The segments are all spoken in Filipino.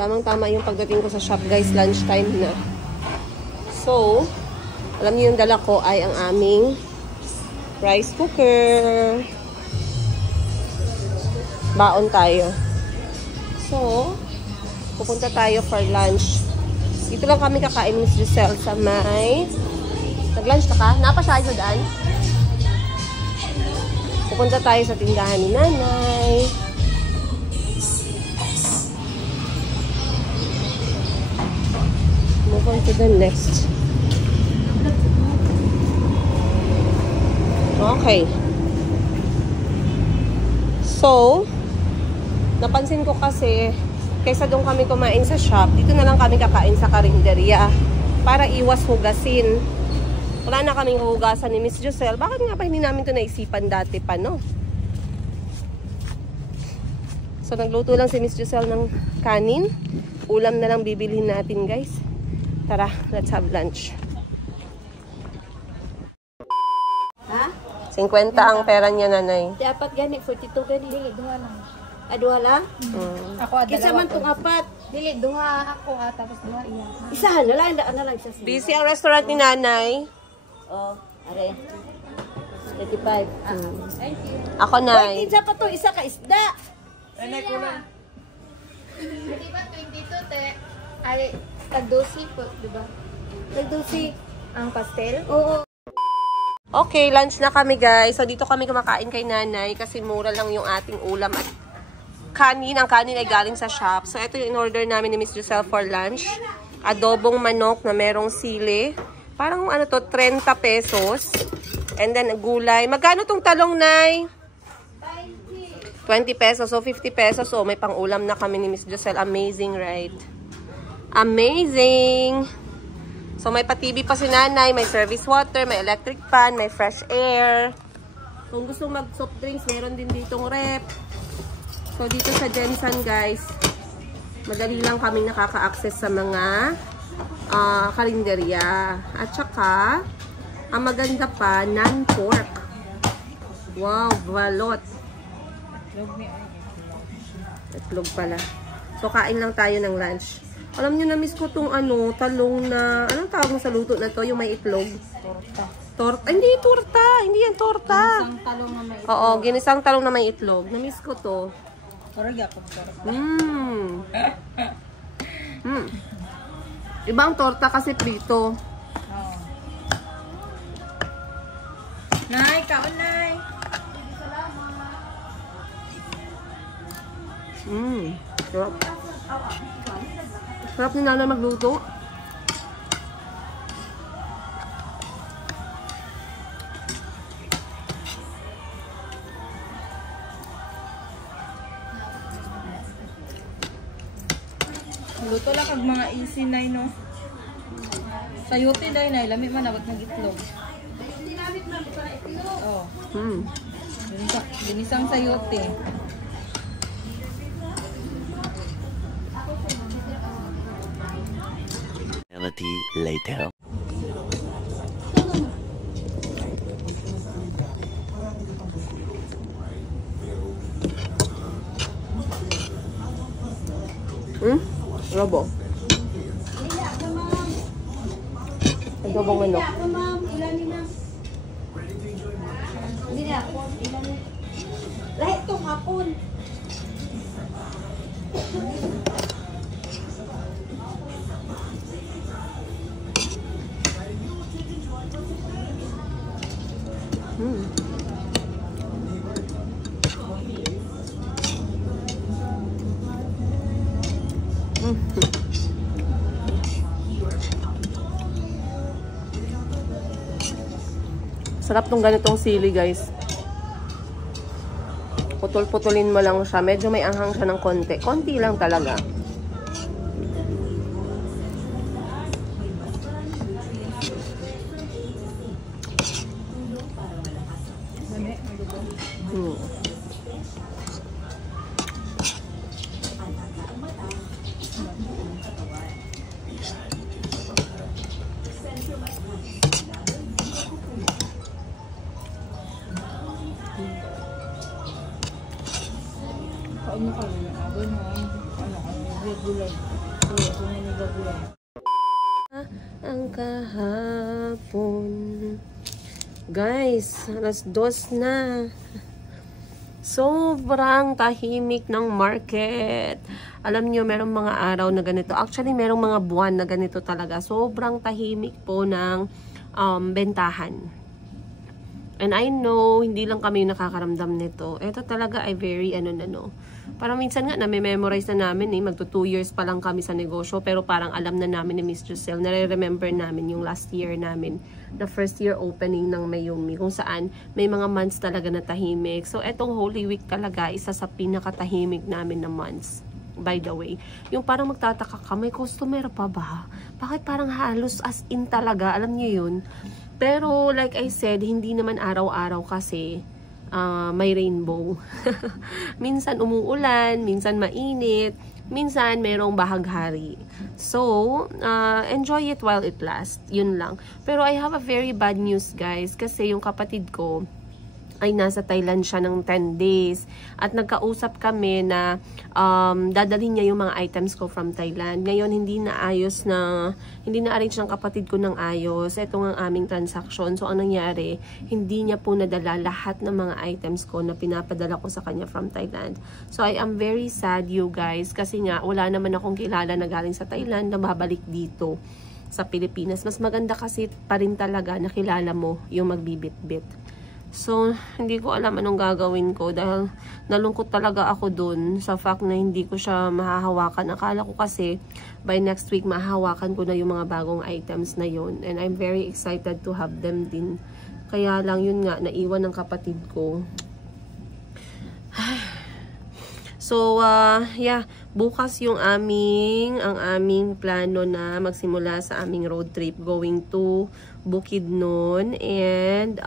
Tamang-tama yung pagdating ko sa shop, guys. Lunchtime na. So, alam niyo yung dala ko ay ang aming rice cooker. Baon tayo. So, pupunta tayo for lunch. Dito lang kami kakain, Miss Giselle, sa may... Nag-lunch na ka? Napa siya sa daan? Pupunta tayo sa tindahan ni Nanay. Move on to the next. Okay. So, napansin ko kasi, kaysa doon kami kumain sa shop, dito na lang kami kakain sa karinderya para iwas hugasin. Wala na kaming hugasan ni Miss Giselle. Bakit nga ba hindi namin ito naisipan dati pa, no? So, nagluto lang si Miss Giselle ng kanin. Ulam na lang bibilhin natin, guys. Tara, let's have lunch. Ha? 50 ang pera niya, Nanay. Dapat gani, 42 gani. Dili, duha lang. Duha lang? Ako, Kisa man itong apat. Dili, duha ako, tapos duha iya. Isahan na lang, na lang siya. Busy ang restaurant ni Nanay. Oh, are. 35. Thank you. Ako, Nay. Isa pa to, isa ka isda. Nanay ko lang. Di ba 22, te? Ay, tag-12 po, di ba? Tag-12 ang pastel? Oo. Okay, lunch na kami, guys. So, dito kami kumakain kay Nanay kasi mura lang yung ating ulam at kanin. Ang kanin ay galing sa shop. So, ito yung in-order namin ni Miss Giselle for lunch. Adobong manok na merong sili. Parang ano to, 30 pesos. And then, gulay. Magkano tong talong, Nay? 20 pesos. So, 50 pesos. So, may pang-ulam na kami ni Miss Giselle. Amazing, right? Amazing! So, may pa-TV pa si Nanay, may service water, may electric fan, may fresh air. Kung gusto mag-soft drinks, meron din ditong rep. So, dito sa Jensen, guys, madali lang kaming nakaka-access sa mga karinderya. At saka, ang maganda pa, non-pork. Wow, balot. Itlog pala. So, kain lang tayo ng lunch. Alam niyo, na-miss ko tong talong na, anong tawag mo sa luto na to? Yung may itlog? Torta. Torta? Hindi, torta. Hindi yan torta. Ginisang talong na may itlog. Oo, ginisang talong na may itlog. Na-miss ko to. Parang yakap torta. Ibang torta kasi prito. Oo. Nay, kaon, Nay. Sarap. Sarap ni Nanay magluto. Luto lang kag mga easy, Nay, no? Sayote, Nay, lami man abot ng itlog. Oh. Ginisang sayote. Later. Robo. Adobong manok. Hindi na ako. Lahat itong hapon. Sarap tong ganitong sili, guys. Putol-putulin mo lang siya. Medyo may anghang siya ng konti. Konti lang talaga. Kaon mo kami na abon mo. Ano, gulay. Tunay nila gulay. Ang kahapon. Guys, alas 2 na. Sobrang tahimik ng market. Alam nyo, merong mga araw na ganito. Actually, merong mga buwan na ganito talaga. Sobrang tahimik po ng bentahan. And I know, hindi lang kami nakakaramdam nito. Ito talaga ay very, parang minsan nga, nami-memorize na namin magto 2 years pa lang kami sa negosyo, pero parang alam na namin ni Miss Giselle, nare-remember namin yung last year namin, the first year opening ng Mayumi, kung saan may mga months talaga na tahimik. So, etong Holy Week talaga, isa sa pinakatahimik namin na months. By the way, yung parang magtataka ka, may customer pa ba? Bakit parang halos as in talaga, alam niyo yun? Pero, like I said, hindi naman araw-araw kasi may rainbow. Minsan umuulan, minsan mainit, minsan merong bahaghari. So, enjoy it while it lasts. Yun lang. Pero I have a very bad news, guys, kasi yung kapatid ko ay nasa Thailand siya ng 10 days. At nagkausap kami na dadalhin niya yung mga items ko from Thailand. Ngayon, hindi na-arrange ng kapatid ko ng ayos. Ito ang aming transaction. So, ang nangyari, hindi niya po nadala lahat ng mga items ko na pinapadala ko sa kanya from Thailand. So, I am very sad, you guys. Kasi nga, wala naman akong kilala na galing sa Thailand na babalik dito sa Pilipinas. Mas maganda kasi pa rin talaga na kilala mo yung magbibit-bit. So, hindi ko alam anong gagawin ko dahil nalungkot talaga ako dun sa fact na hindi ko siya mahahawakan. Akala ko kasi by next week mahahawakan ko na yung mga bagong items na yun. And I'm very excited to have them din. Kaya lang yun nga, naiwan ng kapatid ko. So, yeah, bukas yung ang aming plano na magsimula sa aming road trip going to Bukidnon. And,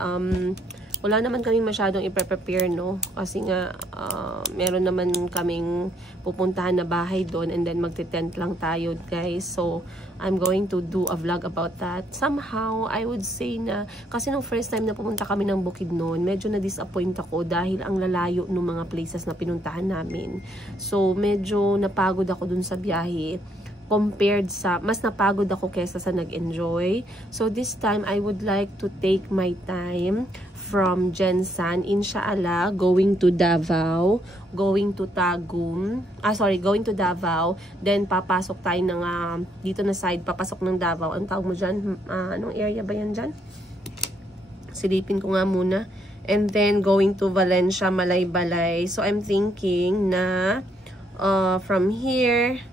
wala naman kaming masyadong i-prepare, no? Kasi nga, meron naman kaming pupuntahan na bahay doon and then magte-tent lang tayo, guys. So, I'm going to do a vlog about that. Somehow, I would say na, kasi nung first time na pumunta kami ng Bukidnon, medyo na-disappoint ako dahil ang lalayo ng mga places na pinuntahan namin. So, medyo napagod ako dun sa biyahe. Compared sa, mas napagod ako kesa sa nag-enjoy. So, this time, I would like to take my time from Jensan, inshallah, going to Davao, going to Tagum, going to Davao, then papasok tayo ng, dito na side, papasok ng Davao. Ang tawag mo dyan? Anong area ba yan dyan? Silipin ko nga muna. And then, going to Valencia, Malaybalay. So, I'm thinking na, from here,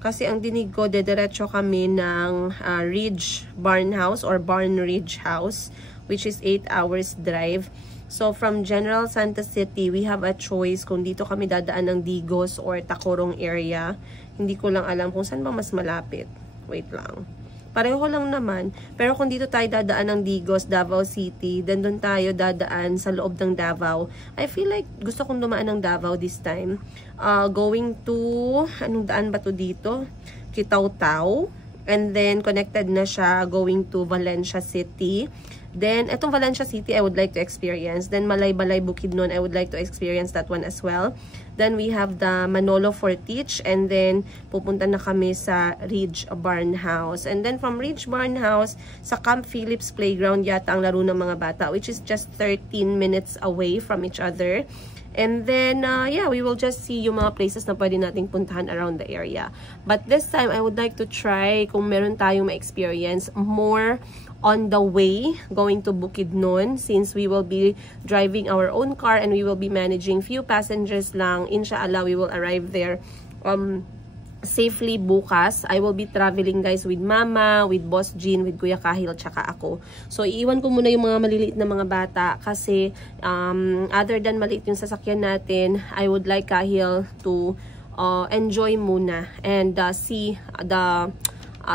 kasi ang dinig ko, dediretso kami ng Ridge Barn House or Barn Ridge House, which is 8 hours drive. So, from General Santa City, we have a choice kung dito kami dadaan ng Digos or Tacorong area. Hindi ko lang alam kung saan ba mas malapit. Wait lang. Pareho lang naman. Pero kung dito tayo dadaan ng Digos, Davao City, then doon tayo dadaan sa loob ng Davao. I feel like gusto kong dumaan ng Davao this time. Going to, anong daan ba to dito? Kitaw-Taw. And then, connected na siya going to Valencia City. Then, etong Valencia City, I would like to experience. Then, Malaybalay, Bukidnon, I would like to experience that one as well. Then, we have the Manolo Fortich. And then, pupunta na kami sa Ridge Barn House. And then, from Ridge Barn House, sa Camp Phillips Playground yata ang laro ng mga bata, which is just 13 minutes away from each other. And then, yeah, we will just see yung mga places na pwede nating puntahan around the area. But this time, I would like to try kung meron tayong ma-experience more on the way going to Bukidnon, since we will be driving our own car and we will be managing few passengers lang. Inshallah, we will arrive there safely bukas. I will be traveling, guys, with Mama, with Boss Jean, with Kuya Kahil, tsaka ako. So, iiwan ko muna yung mga maliliit na mga bata kasi other than maliit yung sasakyan natin, I would like Kahil to enjoy muna and see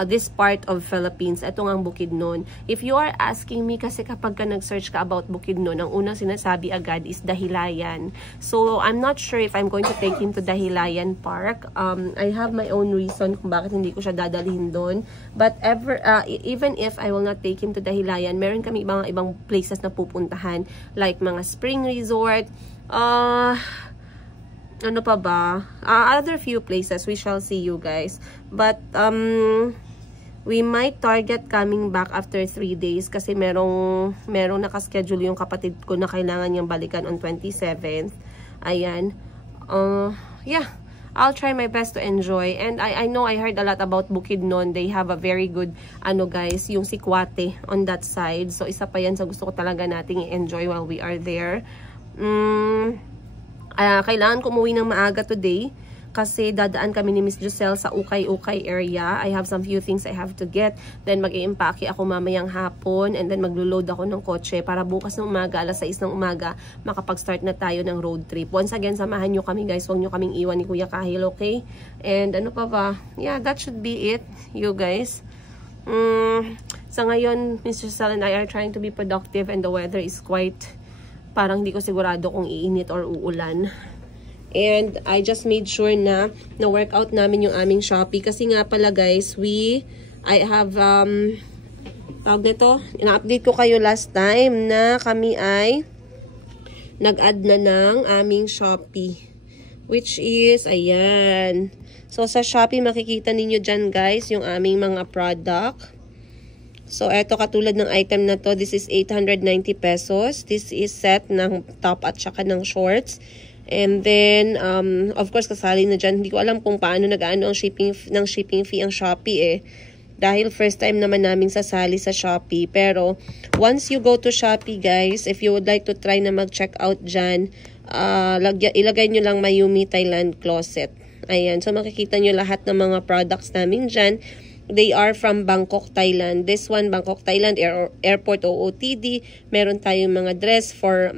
this part of Philippines. Ito ang Bukidnon. If you are asking me, kasi kapag ka nag-search ka about Bukidnon, ang unang sinasabi agad is Dahilayan. So, I'm not sure if I'm going to take him to Dahilayan Park. I have my own reason kung bakit hindi ko siya dadalhin doon. But even if I will not take him to Dahilayan, meron kami ibang places na pupuntahan. Like mga spring resort, ano pa ba? Other few places. We shall see you guys. But, we might target coming back after 3 days kasi merong nakaschedule yung kapatid ko na kailangan niyang balikan on 27th. Ayan. Yeah. I'll try my best to enjoy. And I know I heard a lot about Bukidnon. They have a very good, guys, yung Sikwate on that side. So, isa pa yan sa gusto ko talaga nating i-enjoy while we are there. Kailangan ko umuwi ng maaga today kasi dadaan kami ni Miss Giselle sa Ukay-Ukay area. I have some few things I have to get. Then mag-i-impake ako mamayang hapon and then maglo-load ako ng kotse para bukas ng umaga, alas 6 ng umaga, makapag-start na tayo ng road trip. Once again, samahan nyo kami guys. Huwag nyo kaming iwan ni Kuya Kahil, okay? And ano pa ba? Yeah, that should be it, you guys. Sa ngayon, Miss Giselle and I are trying to be productive and the weather is quite, parang hindi ko sigurado kung iinit or uulan. And I just made sure na na-workout namin yung aming Shopee. Kasi nga pala guys, I have, tawag nito, ina-update ko kayo last time na kami ay nag-add na ng aming Shopee. Which is, ayan. So sa Shopee makikita ninyo dyan guys yung aming mga product. So eto katulad ng item na to, this is 890 pesos. This is set ng top at saka ng shorts. And then, of course, kasali na dyan. Hindi ko alam kung paano nag-ano ang shipping fee ang Shopee eh. Dahil first time naman namin sasali sa Shopee. Pero, once you go to Shopee, guys, if you would like to try na mag-check out dyan, ilagay nyo lang Mayumi Thailand Closet. Ayan. So, makikita nyo lahat ng mga products namin dyan. They are from Bangkok, Thailand. This one, Bangkok, Thailand, Airport OOTD. Meron tayong mga dress for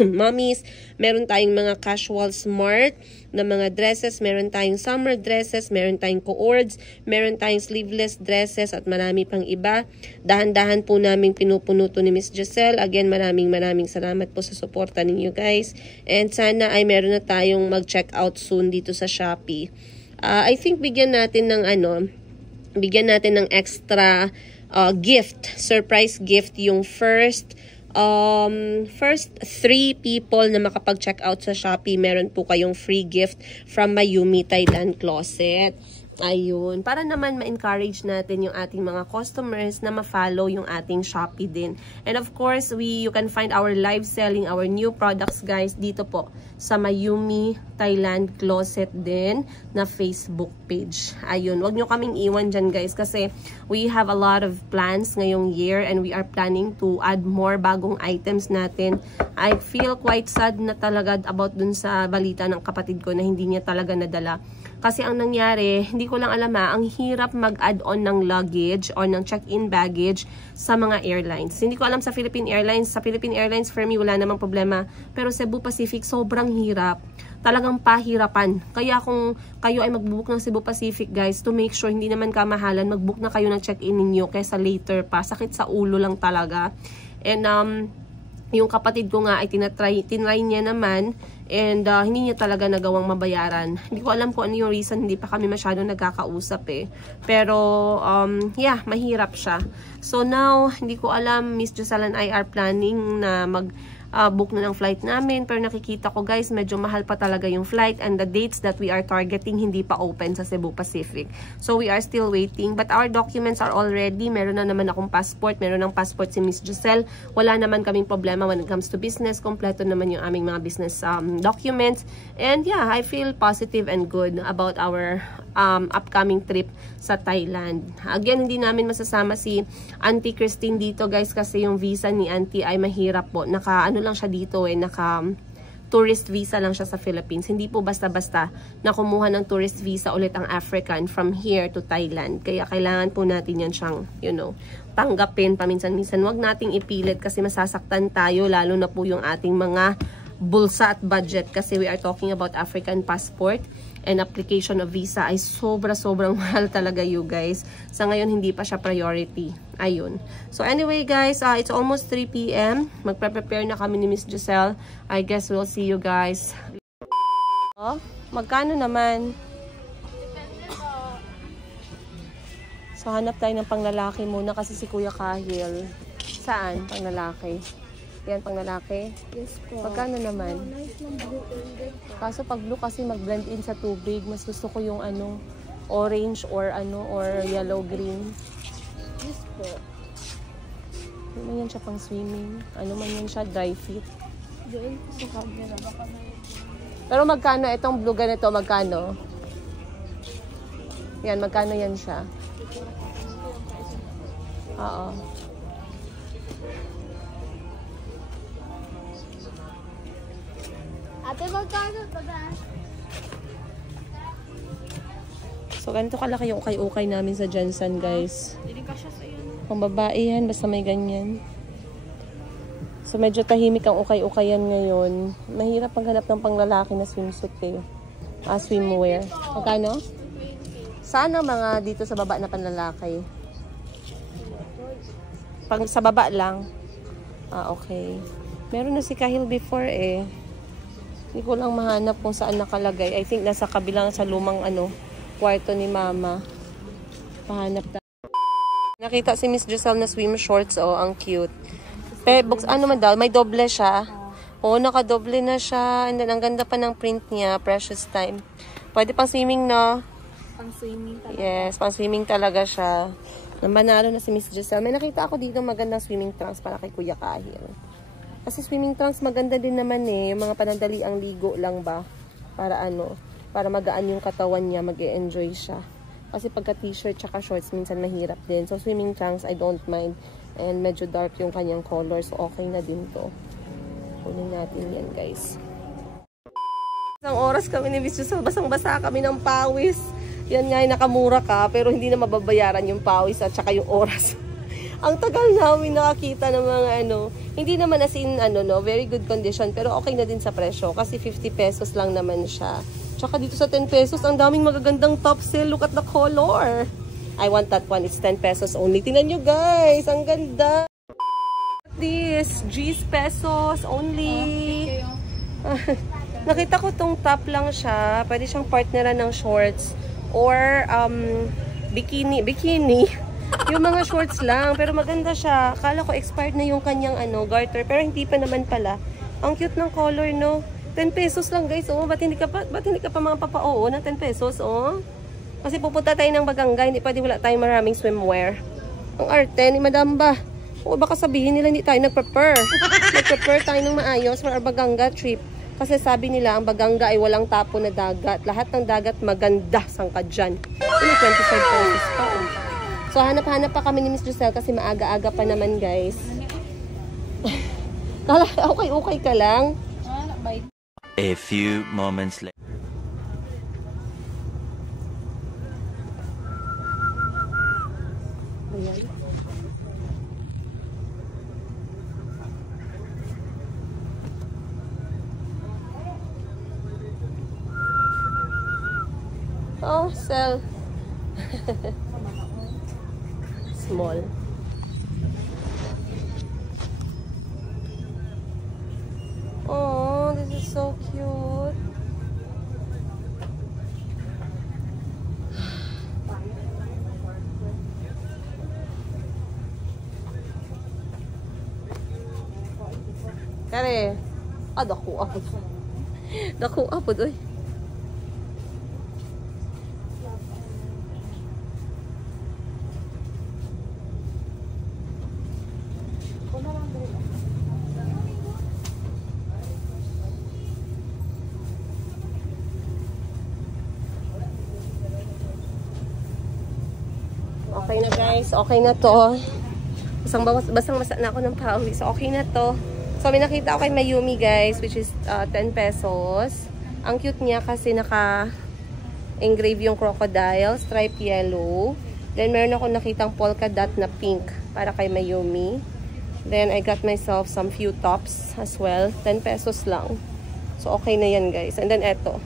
mommies. Meron tayong mga casual smart na mga dresses. Meron tayong summer dresses. Meron tayong co-ords. Meron tayong sleeveless dresses at marami pang iba. Dahan-dahan po namin pinupuno to ni Miss Giselle. Again, maraming salamat po sa suporta ninyo guys. And sana ay meron na tayong mag-check out soon dito sa Shopee. I think bigyan natin ng extra gift, surprise gift yung first 3 people na makapag-check out sa Shopee, meron po kayong free gift from Mayumi Thailand Closet. Ayun, para naman ma-encourage natin yung ating mga customers na ma-follow yung ating Shopee din. And of course, you can find our live selling, our new products guys, dito po sa Mayumi Thailand Closet din na Facebook page. Ayun, wag nyo kaming iwan dyan guys kasi we have a lot of plans ngayong year and we are planning to add more bagong items natin. I feel quite sad na talaga about dun sa balita ng kapatid ko na hindi niya talaga nadala. Kasi ang nangyari, hindi ko lang alam ang hirap mag-add-on ng luggage or ng check-in baggage sa mga airlines. Hindi ko alam sa Philippine Airlines. Sa Philippine Airlines, for me, wala namang problema. Pero Cebu Pacific, sobrang hirap. Talagang pahirapan. Kaya kung kayo ay mag-book ng Cebu Pacific, guys, to make sure hindi naman kamahalan, mag-book na kayo ng check-in ninyo kaysa later pa. Sakit sa ulo lang talaga. And, yung kapatid ko nga ay tinry niya naman and hindi niya talaga nagawang mabayaran. Hindi ko alam kung ano yung reason, hindi pa kami masyadong nagkakausap eh. Pero, yeah, mahirap siya. So now, hindi ko alam, Miss Giselle and I are planning na book na ng flight namin. Pero nakikita ko guys, medyo mahal pa talaga yung flight and the dates that we are targeting hindi pa open sa Cebu Pacific. So we are still waiting. But our documents are all ready. Meron na naman akong passport. Meron ng passport si Miss Giselle. Wala naman kaming problema when it comes to business. Kompleto naman yung aming mga business documents. And yeah, I feel positive and good about our upcoming trip sa Thailand. Again, hindi namin masasama si Auntie Christine dito guys kasi yung visa ni Auntie ay mahirap po. Ano lang siya dito naka tourist visa lang siya sa Philippines. Hindi po basta-basta na kumuha ng tourist visa ulit ang African from here to Thailand. Kaya kailangan po natin yan siyang, tanggapin paminsan-minsan. Huwag nating ipilit kasi masasaktan tayo lalo na po yung ating mga bulsa at budget kasi we are talking about African passport and application of visa ay sobrang mahal talaga you guys. Sa ngayon hindi pa siya priority. Ayun. So anyway guys, it's almost 3 PM. Magpre-prepare na kami ni Miss Giselle. I guess we'll see you guys. Oh, magkano naman? So hanap tayo ng panglalaki muna kasi si Kuya Kahil. Saan? Panglalaki. Yan, pang lalaki. Yes po. Magkano naman? Nice ng blue and red po. Kaso pag blue kasi mag-blend in sa tubig. Mas gusto ko yung ano, orange or ano, or yellow-green. Yes po. Ano man yan siya pang swimming? Ano man yan siya? Dry fit. Doon po sa camera. Baka may... Pero magkano itong blue ganito? Magkano? Yan, magkano yan siya? Oo. Ate, magkano ito ba? So, ganito kalaki yung ukay-ukay namin sa Jensen, guys. Hindi ka siya sa iyo. Pang babae yan, basta may ganyan. So, medyo tahimik ang ukay-ukayan ngayon. Mahirap maghanap ng panglalaki na swimsuit eh. Swimwear. Magkano? Sana mga dito sa baba na panlalaki. Pang sa baba lang. Okay. Meron na si Kahil before eh. Hindi ko lang mahanap kung saan nakalagay. I think nasa kabilang sa lumang kwarto ni Mama. Pahanap tayo. Nakita si Miss Giselle na swim shorts. Oh, ang cute. Books, ano man daw, may doble siya. Oo, nakadoble na siya. And then, ang ganda pa ng print niya. Precious time. Pwede pang swimming, no? Pang swimming talaga. Yes, pang swimming talaga siya. Nambanalo na si Miss Giselle. May nakita ako dito magandang swimming trunks para kay Kuya Kahil. Kasi swimming trunks maganda din naman eh. Yung mga panandali ang ligo lang ba? Para para magaan yung katawan niya, mag-e-enjoy siya. Kasi pagka t-shirt tsaka shorts, minsan mahirap din. So swimming trunks, I don't mind. And medyo dark yung kanyang color. So okay na din to. Kunin natin yan, guys. Isang oras kami ni Miss Giselle. Basang-basa kami ng pawis. Yan nga, nakamura ka. Pero hindi na mababayaran yung pawis at saka yung oras. Ang tagal namin nakakita ng mga hindi naman as in very good condition, pero okay na din sa presyo kasi 50 pesos lang naman siya. Tsaka dito sa 10 pesos, ang daming magagandang top sale. Look at the color. I want that one. It's 10 pesos only. Tingnan nyo guys, ang ganda. This, G's pesos only. Nakita ko tong top lang siya. Pwede siyang partneran ng shorts or bikini. Yung mga shorts lang, pero maganda siya. Akala ko expired na yung kanyang garter, pero hindi pa naman pala. Ang cute ng color, no? 10 pesos lang, guys. Oh, ba't hindi ka pa mga papa-oo na 10 pesos, oh? Kasi pupunta tayo ng Baganga, hindi pwede wala tayong maraming swimwear. Ang arte ni Madam ba? O baka sabihin nila hindi tayo nag-prepare. Nag-prepare tayo ng maayos for our Baganga trip. Kasi sabi nila, ang Baganga ay walang tapo na dagat. Lahat ng dagat maganda, sangka dyan. 25 pesos pa, oh. So, hanap-hanap pa kami ni Miss Giselle kasi maaga-aga pa naman, guys. Okay ka lang. A few moments later. Ayan. Oh, sell. Small. Oh, this is so cute. Kare. Dako apod. Dako apod, oy. Okay na guys, okay na to. Basang-basa na ako ng pawis. So, okay na to. So, may nakita ako kay Mayumi guys, which is 10 pesos. Ang cute niya kasi naka-engrave yung crocodile, stripe yellow. Then, meron ako nakitang polka dot na pink para kay Mayumi. Then, I got myself some few tops as well. 10 pesos lang. So, okay na yan guys. And then, eto.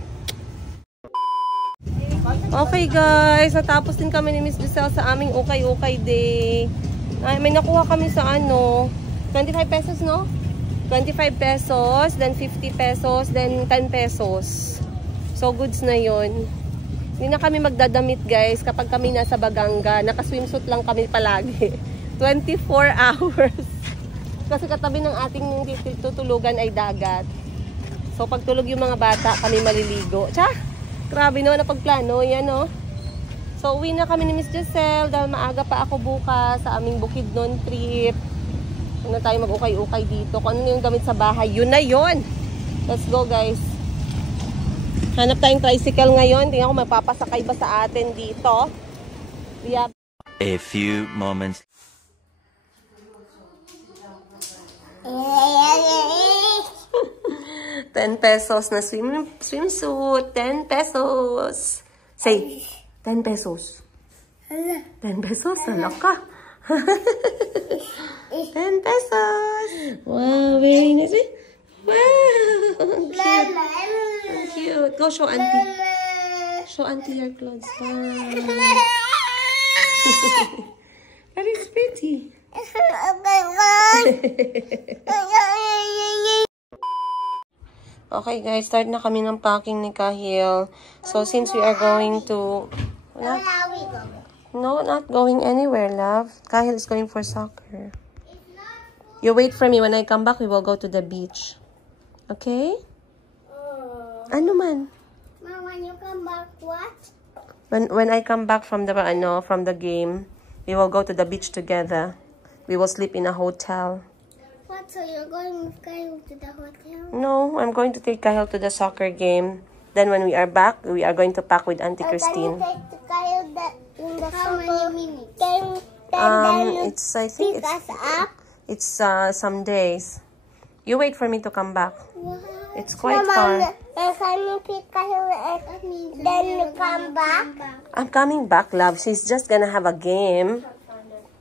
Okay guys, natapos din kami ni Miss Giselle sa aming ukay-ukay day. Ay, may nakuha kami sa 25 pesos, no? 25 pesos, then 50 pesos, then 10 pesos. So, goods na yon. Hindi na kami magdadamit guys kapag kami nasa Baganga. Naka-swimsuit lang kami palagi. 24 hours. Kasi katabi ng ating tutulugan ay dagat. So, pag tulog yung mga bata, kami maliligo. Tsa! Grabe no, napagplano. Yan no. So, uwi na kami ni Miss Giselle dahil maaga pa ako bukas sa aming Bukidnon trip. Huwag na tayo mag-ukay-ukay dito. Kung ano yung gamit sa bahay, yun na yun! Let's go, guys. Hanap tayong tricycle ngayon. Tingnan ko magpapasakay ba sa atin dito. Yeah. A few moments. 10 pesos na swimsuit. 10 pesos. Say, 10 pesos. 10 pesos? Salak ka. 10 pesos. Wow, very nice. Wow. Cute. Cute. Go show auntie. Show auntie your clothes. Wow. That is pretty. Okay guys, start na kami ng packing ni Kahil. So since we are going to... No, not going anywhere, love. Kahil is going for soccer. You wait for me. When I come back, we will go to the beach. Okay? Ano man? Mom, when you come back, what? When I come back from the game, we will go to the beach together. We will sleep in a hotel. What? So you're going with Kyle to the hotel? No, I'm going to take Kahil to the soccer game. Then when we are back, we are going to pack with Auntie Christine. Can you take Kyle in the How many minutes? It's I think it's some days. You wait for me to come back. What? It's quite far. Can you pick Kyle then you come back? I'm coming back, love. She's just gonna have a game.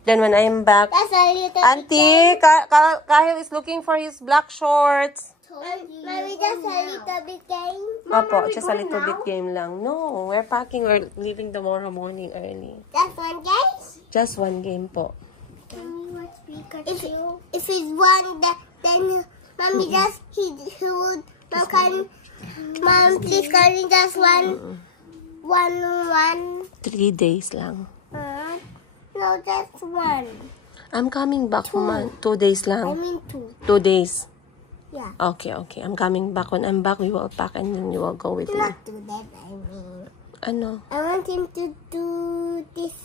Then when I am back, That's a little Auntie, Kahil is looking for his black shorts. Maybe just a little bit game. Opo, just a little bit game lang. No, we're packing. We're leaving tomorrow morning early. Just one game? Just one game po. Can we watch Pikachu? If it's one, then Mommy just he would. Mom, please can we just one? 3 days lang. No, just one. I'm coming back, Mama. 2 days I lang. mean two. 2 days. Yeah. Okay. I'm coming back. When I'm back, we will pack and then you will go with me. Not do that. I mean, Ano? I want him to do this.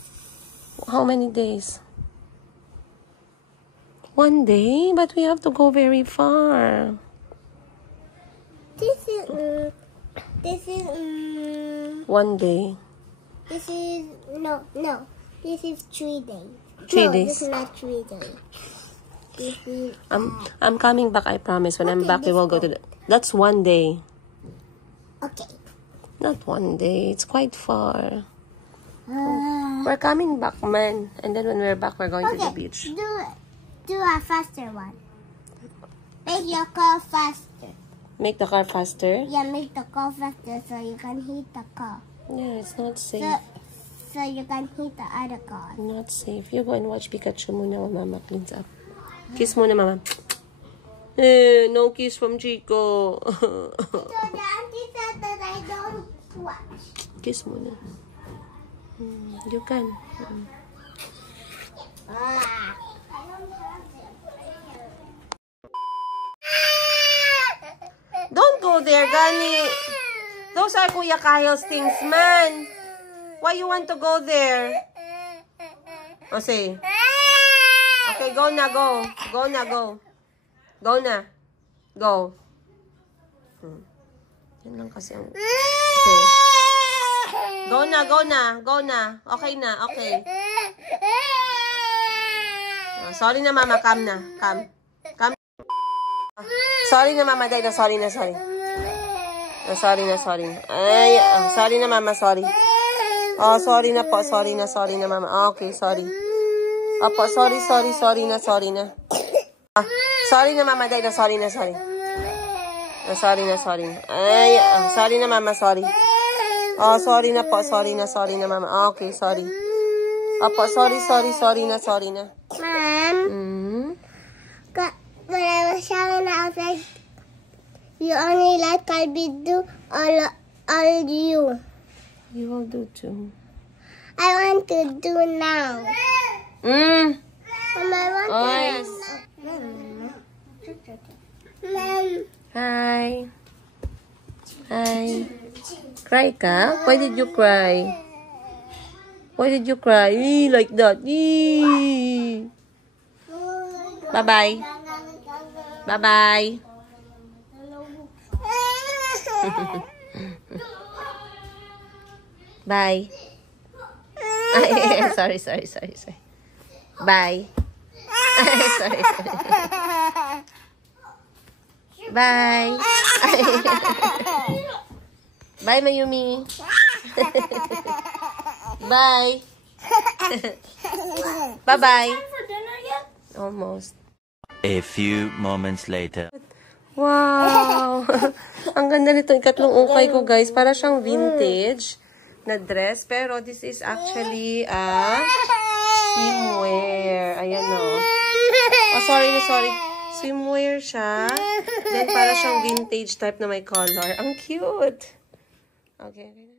How many days? 1 day? But we have to go very far. This is 1 day. This is no. This is 3 days. 3 no, days. This is not 3 days. This is I'm coming back, I promise. When I'm Okay, back, we will go to that's 1 day. okay. Not 1 day. It's quite far. We're coming back, man. And then when we're back, we're going to the beach. Do a faster one. Make your car faster. Make the car faster? Yeah, make the car faster so you can hit the car. Yeah, it's not safe. So you can hit the other car. Not safe. You go and watch Pikachu muna while Mama cleans up. Kiss muna, Mama. No kiss from Chico. So the auntie said that I don't watch. Kiss muna. You can. Don't go there, Gani. Those are Kuya Kyle's things, man. Why you want to go there? O, say. Okay, go na, go. Go na, go. Go na. Go. Yan lang kasi ang... Okay. Go na, go na. Go na. Okay na, okay. Oh, sorry na, Mama. Come na. Come. Come. Sorry na, Mama. Day na, sorry na, sorry. Sorry na, sorry. Ay, sorry na, Mama, sorry. Oh, sorry na po. Sorry na, Mama. Okay, sorry. Opo, sorry na, sorry na. Sorry na, Mama, Day na, sorry na, sorry. Sorry na, sorry. Ay, sorry na, Mama, sorry. Oh, sorry na po. Sorry na, Mama. Okay, sorry. Opo, sorry na, sorry na. Mom, when I was shouting outside, you only let Kalbi do all you. You will do too. I want to do now. Mom, I want to do now. Hi. Hi. Cry ka? Why did you cry? Why did you cry? Like that. Bye-bye. Bye-bye. Bye. Ay, sorry. Bye. Ay, sorry. Bye. Bye, Mayumi. Bye. Bye-bye. Almost. A few moments later. Wow! Ang ganda nito. Ikatlong ukay ko, guys. Para siyang vintage na dress. Pero this is actually a swimwear. Ayan o. Oh, sorry. Swimwear siya. Then, para siyang vintage type na may color. Ang cute! Okay.